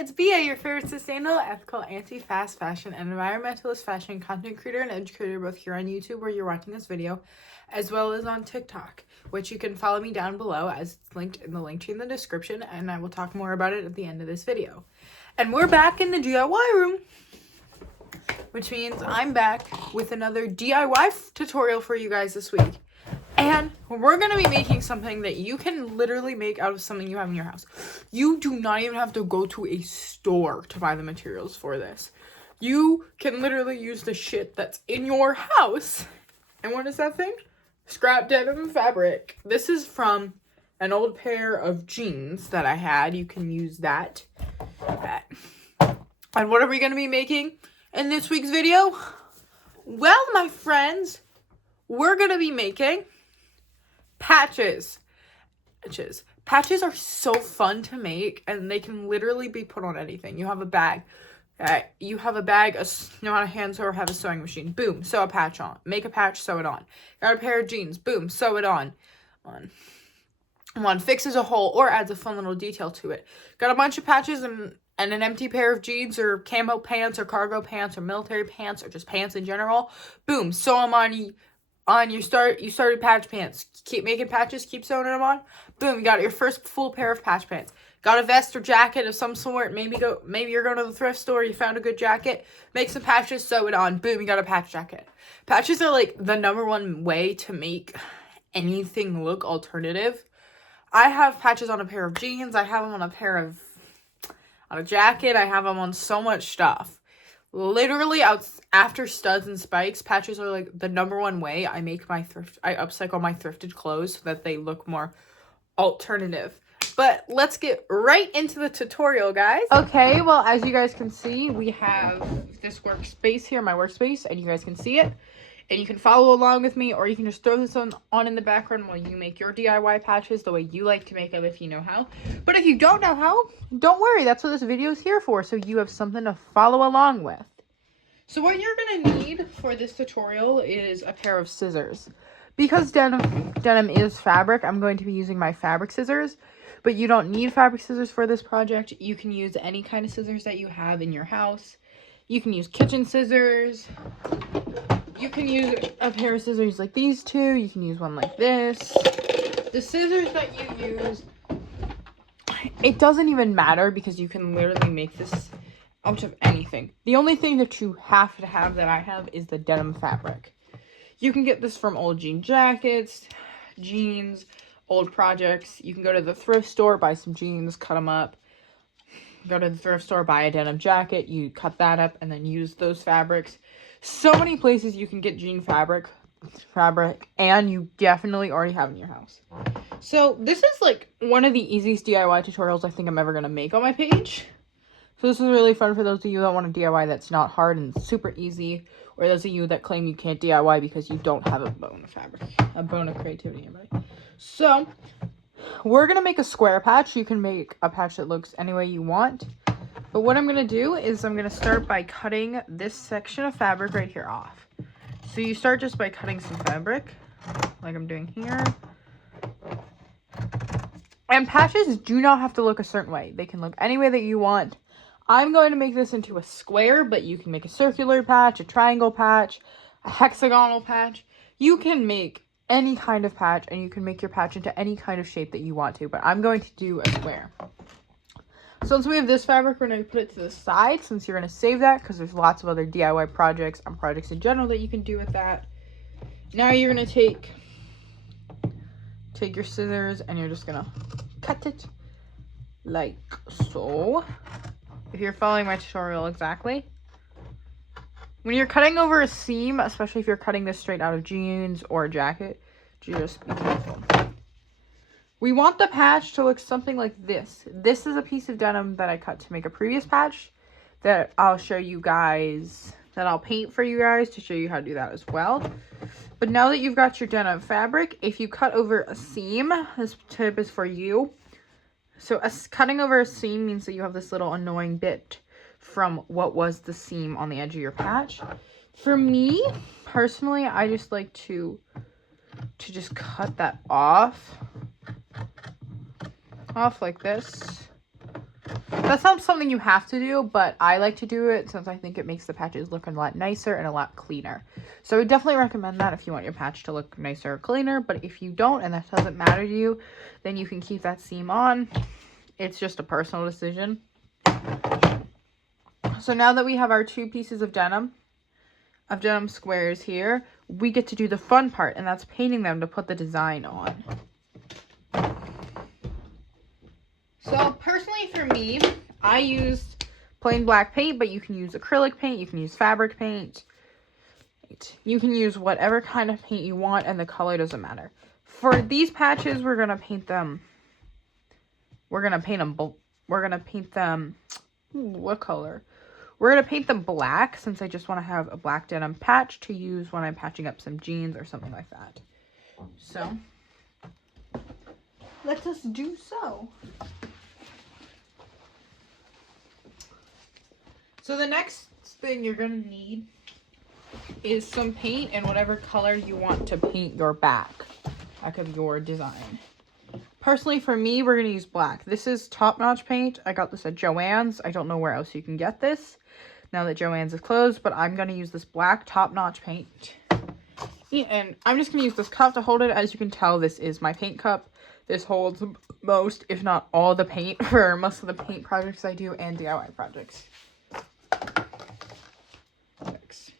it's Bia, your favorite sustainable, ethical, anti-fast fashion, and environmentalist fashion content creator and educator, both here on YouTube where you're watching this video, as well as on TikTok, which you can follow me down below as it's linked in the link tree in the description, and I will talk more about it at the end of this video. And we're back in the DIY room, which means I'm back with another DIY tutorial for you guys this week. And we're going to be making something that you can literally make out of something you have in your house. You do not even have to go to a store to buy the materials for this. You can literally use the shit that's in your house. And what is that thing? Scrap denim fabric. This is from an old pair of jeans that I had. You can use that. And what are we going to be making in this week's video? Well, my friends, we're going to be making patches. Patches are so fun to make, and they can literally be put on anything. You have a bag. You have a bag, know how to hand sew or have a sewing machine. Boom, sew a patch on. Make a patch, sew it on. Got a pair of jeans. Boom, sew it on. One fixes a hole or adds a fun little detail to it. Got a bunch of patches and an empty pair of jeans or camo pants or cargo pants or military pants or just pants in general. Boom, sew them on you started patch pants. Keep making patches, keep sewing them on. Boom, you got your first full pair of patch pants. Got a vest or jacket of some sort. Maybe you're going to the thrift store, you found a good jacket, make some patches, sew it on. Boom, you got a patch jacket. Patches are like the #1 way to make anything look alternative. I have patches on a pair of jeans. I have them on on a jacket. I have them on so much stuff. Literally after studs and spikes, patches are like the #1 way I upcycle my thrifted clothes so that they look more alternative. But let's get right into the tutorial, guys. Okay, well, as you guys can see, we have this workspace here, my workspace, and you guys can see it. And you can follow along with me, or you can just throw this on in the background while you make your DIY patches the way you like to make them if you know how. But if you don't know how, don't worry. That's what this video is here for, so you have something to follow along with. So what you're going to need for this tutorial is a pair of scissors. Because denim is fabric, I'm going to be using my fabric scissors. But you don't need fabric scissors for this project. You can use any kind of scissors that you have in your house. You can use kitchen scissors. You can use a pair of scissors like these two. You can use one like this. The scissors that you use, it doesn't even matter because you can literally make this out of anything. The only thing that you have to have that I have is the denim fabric. You can get this from old jean jackets, jeans, old projects. You can go to the thrift store, buy some jeans, cut them up. Go to the thrift store, buy a denim jacket, you cut that up, and then use those fabrics. So many places you can get jean fabric, and you definitely already have in your house. So this is like one of the easiest DIY tutorials I think I'm ever going to make on my page. So this is really fun for those of you that want a DIY that's not hard and super easy, or those of you that claim you can't DIY because you don't have a bone of fabric, a bone of creativity in your body. So we're going to make a square patch. You can make a patch that looks any way you want. But what I'm going to do is I'm going to start by cutting this section of fabric right here off. So you start just by cutting some fabric, like I'm doing here. And patches do not have to look a certain way. They can look any way that you want. I'm going to make this into a square, but you can make a circular patch, a triangle patch, a hexagonal patch. You can make any kind of patch, and you can make your patch into any kind of shape that you want to, but I'm going to do a square. So once we have this fabric, we're going to put it to the side since you're going to save that because there's lots of other DIY projects and projects in general that you can do with that. Now you're going to take your scissors and you're just going to cut it like so. If you're following my tutorial exactly. When you're cutting over a seam, especially if you're cutting this straight out of jeans or a jacket, just be careful. We want the patch to look something like this. This is a piece of denim that I cut to make a previous patch that I'll show you guys, that I'll paint for you guys to show you how to do that as well. But now that you've got your denim fabric, if you cut over a seam, this tip is for you. So cutting over a seam means that you have this little annoying bit from what was the seam on the edge of your patch. For me, personally, I just like to just cut that off like this. That's not something you have to do, but I like to do it since I think it makes the patches look a lot nicer and a lot cleaner. So I would definitely recommend that if you want your patch to look nicer or cleaner. But if you don't and that doesn't matter to you, then you can keep that seam on. It's just a personal decision. So now that we have our 2 pieces of denim squares here, we get to do the fun part, and that's painting them to put the design on. So personally for me, I used plain black paint, but you can use acrylic paint, you can use fabric paint. You can use whatever kind of paint you want, and the color doesn't matter. For these patches, we're going to paint them, what color? We're going to paint them black, since I just want to have a black denim patch to use when I'm patching up some jeans or something like that. So, let us do so. So the next thing you're going to need is some paint in whatever color you want to paint your back of your design. Personally, for me, we're going to use black. This is top-notch paint. I got this at Joann's. I don't know where else you can get this now that Joann's is closed, but I'm going to use this black top-notch paint. And I'm just going to use this cup to hold it. As you can tell, this is my paint cup. This holds most, if not all, the paint for most of the paint projects I do and DIY projects. Next.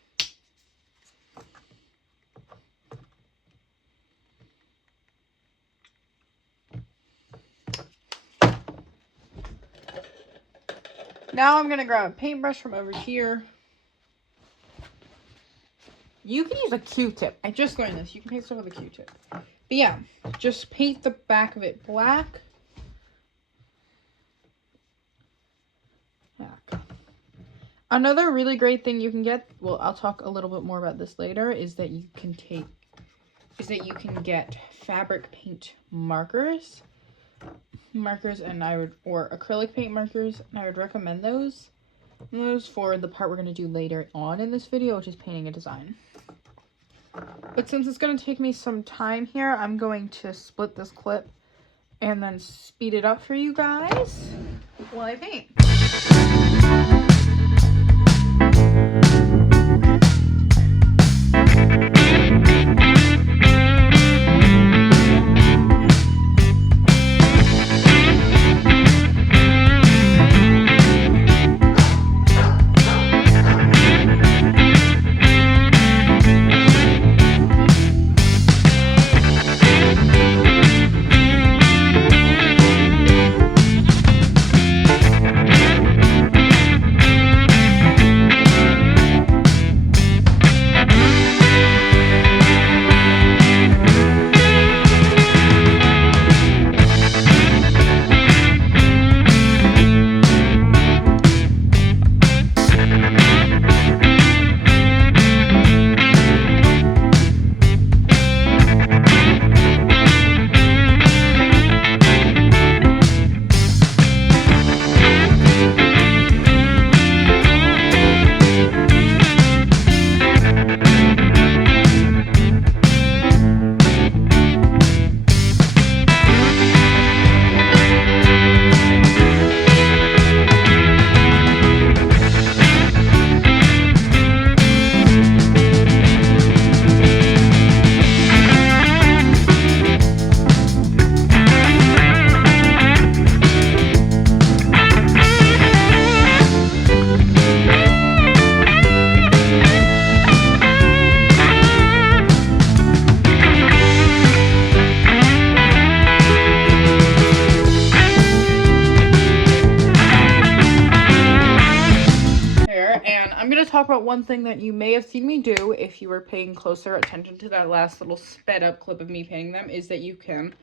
Now I'm going to grab a paintbrush from over here. You can use a Q-tip. I just learned this. You can paint stuff with a Q-tip. But yeah, just paint the back of it black. Another really great thing you can get, well, I'll talk a little bit more about this later, is that you can get fabric paint markers. Or acrylic paint markers, and I would recommend those for the part we're going to do later on in this video, which is painting a design. But since it's going to take me some time here, I'm going to split this clip and then speed it up for you guys while I paint. Talk about one thing that you may have seen me do if you were paying closer attention to that last little sped up clip of me painting them, is that you can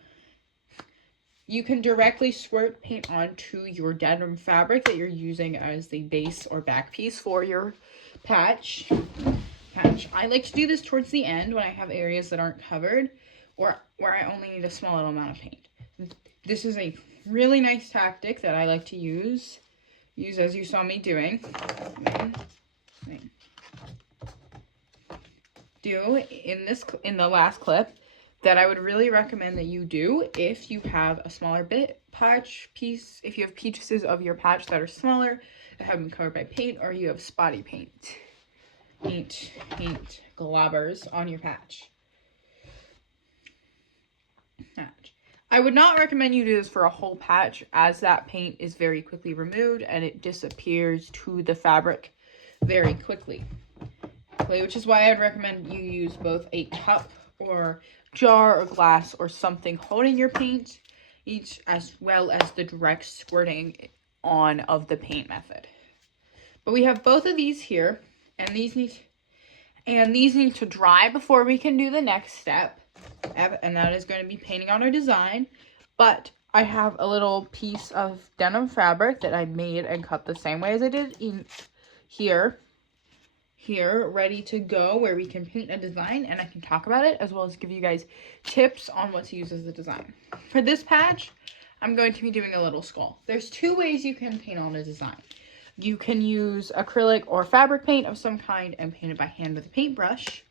directly squirt paint onto your denim fabric that you're using as the base or back piece for your patch. I like to do this towards the end when I have areas that aren't covered or where I only need a small little amount of paint. This is a really nice tactic that I like to use as you saw me doing. Do in the last clip, that I would really recommend that you do if you have a smaller patch piece, if you have pieces of your patch that are smaller, that have been covered by paint, or you have spotty paint globbers on your patch. I would not recommend you do this for a whole patch, as that paint is very quickly removed and it disappears to the fabric very quickly. Which is why I'd recommend you use both a cup or jar or glass or something holding your paint, each, as well as the direct squirting on of the paint method. But we have both of these here, and these need to dry before we can do the next step, and that is going to be painting on our design. But I have a little piece of denim fabric that I made and cut the same way as I did in here, ready to go, where we can paint a design and I can talk about it, as well as give you guys tips on what to use as a design. For this patch, I'm going to be doing a little skull. There's two ways you can paint on a design. You can use acrylic or fabric paint of some kind and paint it by hand with a paintbrush.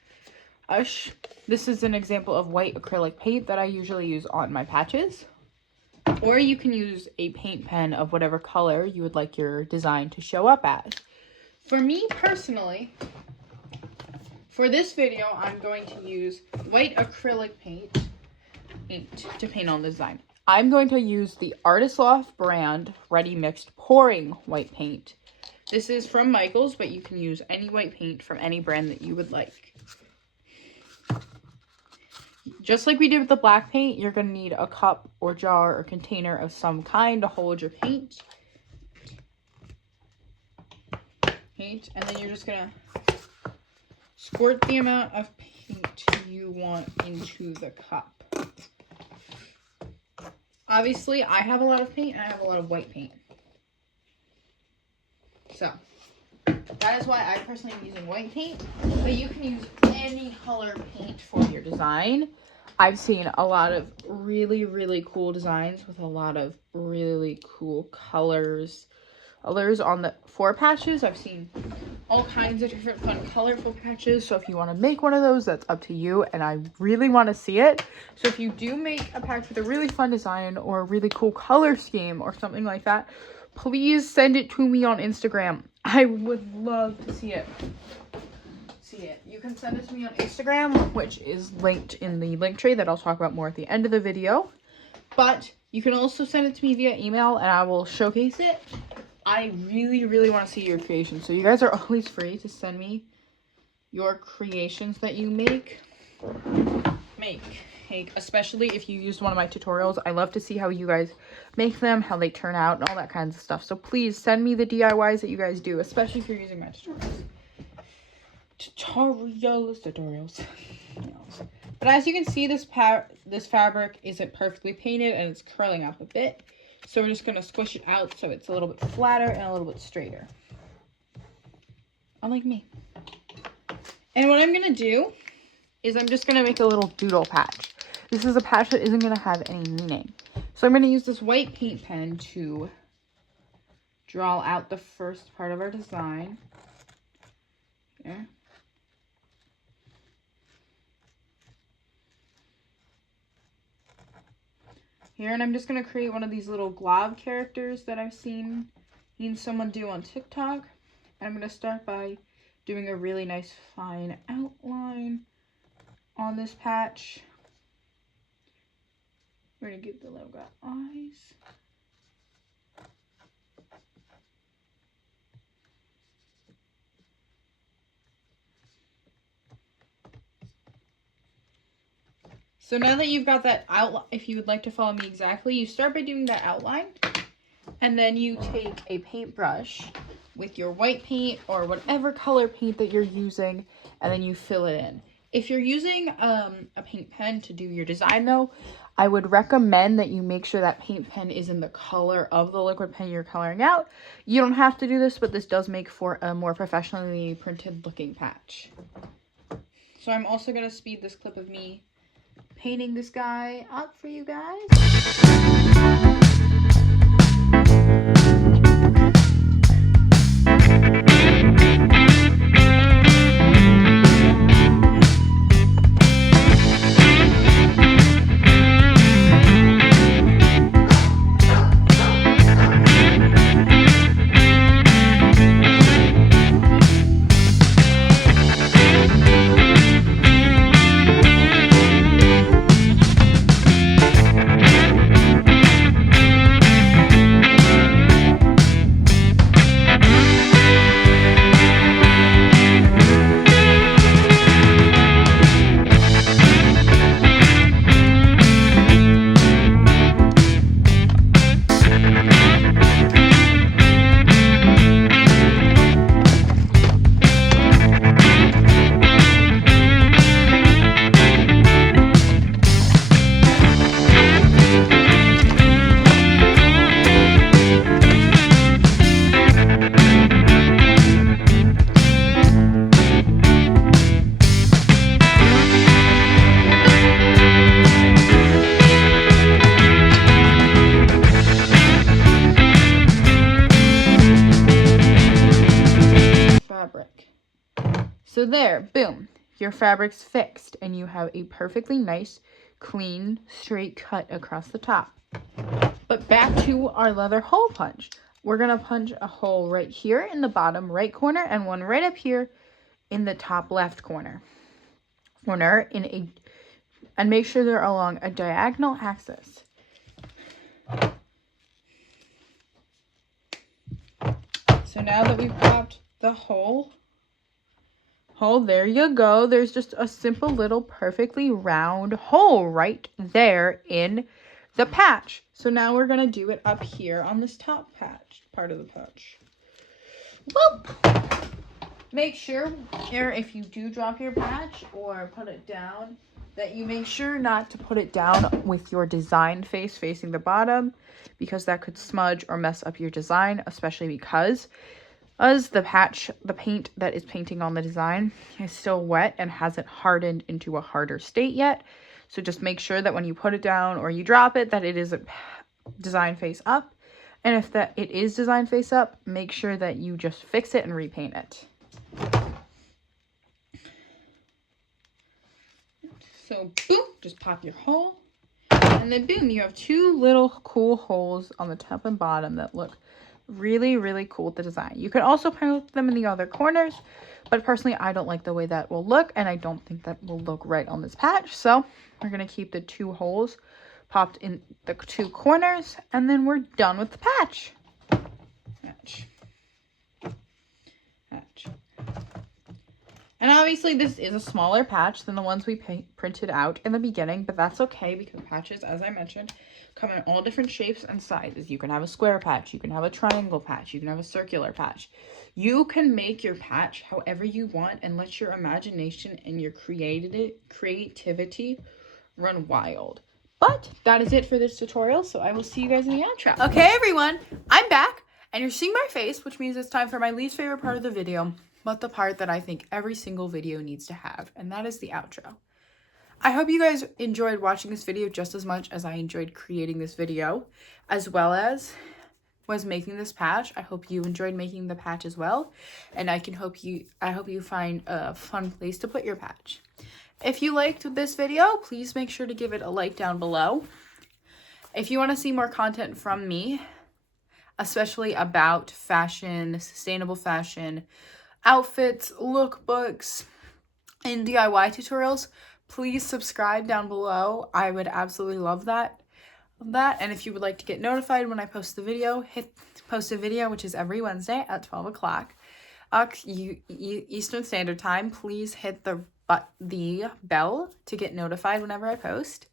This is an example of white acrylic paint that I usually use on my patches. Or you can use a paint pen of whatever color you would like your design to show up as. For me personally, for this video, I'm going to use white acrylic paint to paint on the design. I'm going to use the Artist Loft brand Ready Mixed Pouring white paint. This is from Michaels, but you can use any white paint from any brand that you would like. Just like we did with the black paint, you're going to need a cup or jar or container of some kind to hold your paint. And then you're just going to squirt the amount of paint you want into the cup. Obviously, I have a lot of paint and I have a lot of white paint. So, that is why I personally am using white paint, but you can use any color paint for your design. I've seen a lot of really, really cool designs with a lot of really cool colors on the 4 patches. I've seen all kinds of different fun colorful patches, so if you want to make one of those, that's up to you, and I really want to see it. So if you do make a patch with a really fun design or a really cool color scheme or something like that, please send it to me on Instagram. I would love to see it. You can send it to me on Instagram, which is linked in the link tree that I'll talk about more at the end of the video. But you can also send it to me via email and I will showcase it. I really, really want to see your creations. So you guys are always free to send me your creations that you make, especially if you used one of my tutorials. I love to see how you guys make them, how they turn out, and all that kinds of stuff. So please send me the DIYs that you guys do, especially if you're using my tutorials. But as you can see, this fabric isn't perfectly painted and it's curling up a bit. So we're just going to squish it out so it's a little bit flatter and a little bit straighter. Unlike me. And what I'm going to do is I'm just going to make a little doodle patch. This is a patch that isn't going to have any meaning. So I'm going to use this white paint pen to draw out the first part of our design. Here. And I'm just going to create one of these little glob characters that I've seen someone do on TikTok. And I'm going to start by doing a really nice fine outline on this patch. We're going to give the logo eyes. So now that you've got that outline, if you would like to follow me exactly, you start by doing that outline. And then you take a paintbrush with your white paint or whatever color paint that you're using, and then you fill it in. If you're using a paint pen to do your design though, I would recommend that you make sure that paint pen is in the color of the liquid pen you're coloring out. You don't have to do this, but this does make for a more professionally printed looking patch. So I'm also going to speed this clip of me painting this guy up for you guys. So there, boom, your fabric's fixed and you have a perfectly nice, clean, straight cut across the top. But back to our leather hole punch. We're going to punch a hole right here in the bottom right corner and one right up here in the top left corner. And make sure they're along a diagonal axis. So now that we've popped the hole, there you go. There's just a simple little perfectly round hole right there in the patch. So now we're going to do it up here on this top part of the patch. Whoop! Make sure here, if you do drop your patch or put it down, that you make sure not to put it down with your design face facing the bottom, because that could smudge or mess up your design, especially because the paint that is painting on the design is still wet and hasn't hardened into a harder state yet. So just make sure that when you put it down or you drop it, that it is a design face up. And if it is design face up, make sure that you just fix it and repaint it. So boom, just pop your hole. And then boom, you have two little cool holes on the top and bottom that look really, really cool with the design. You could also put them in the other corners, but personally, I don't like the way that will look, and I don't think that will look right on this patch. So we're going to keep the two holes popped in the two corners, and then we're done with the patch. Patch. And obviously this is a smaller patch than the ones we printed out in the beginning, but that's okay because patches, as I mentioned, come in all different shapes and sizes. You can have a square patch, you can have a triangle patch, you can have a circular patch. You can make your patch however you want and let your imagination and your creativity run wild. But that is it for this tutorial, so I will see you guys in the outro. Okay, everyone, I'm back, and you're seeing my face, which means it's time for my least favorite part of the video, but the part that I think every single video needs to have, and that is the outro. I hope you guys enjoyed watching this video just as much as I enjoyed creating this video, as well as was making this patch. I hope you enjoyed making the patch as well, and I hope you find a fun place to put your patch. If you liked this video, please make sure to give it a like down below. If you want to see more content from me, especially about fashion, sustainable fashion, outfits, lookbooks, and DIY tutorials, please subscribe down below. I would absolutely love that. And if you would like to get notified when I post a video, which is every Wednesday at 12 o'clock Eastern Standard Time. Please hit the bell to get notified whenever I post.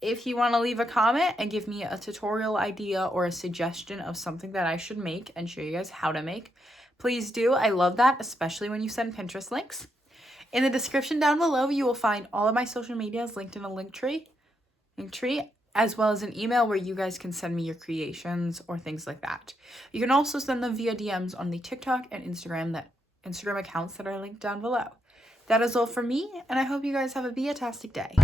If you want to leave a comment and give me a tutorial idea or a suggestion of something that I should make and show you guys how to make, please do. I love that, especially when you send Pinterest links. In the description down below, you will find all of my social medias linked in a link tree, as well as an email where you guys can send me your creations or things like that. You can also send them via DMs on the TikTok and Instagram accounts that are linked down below. That is all for me, and I hope you guys have a be-a-tastic day.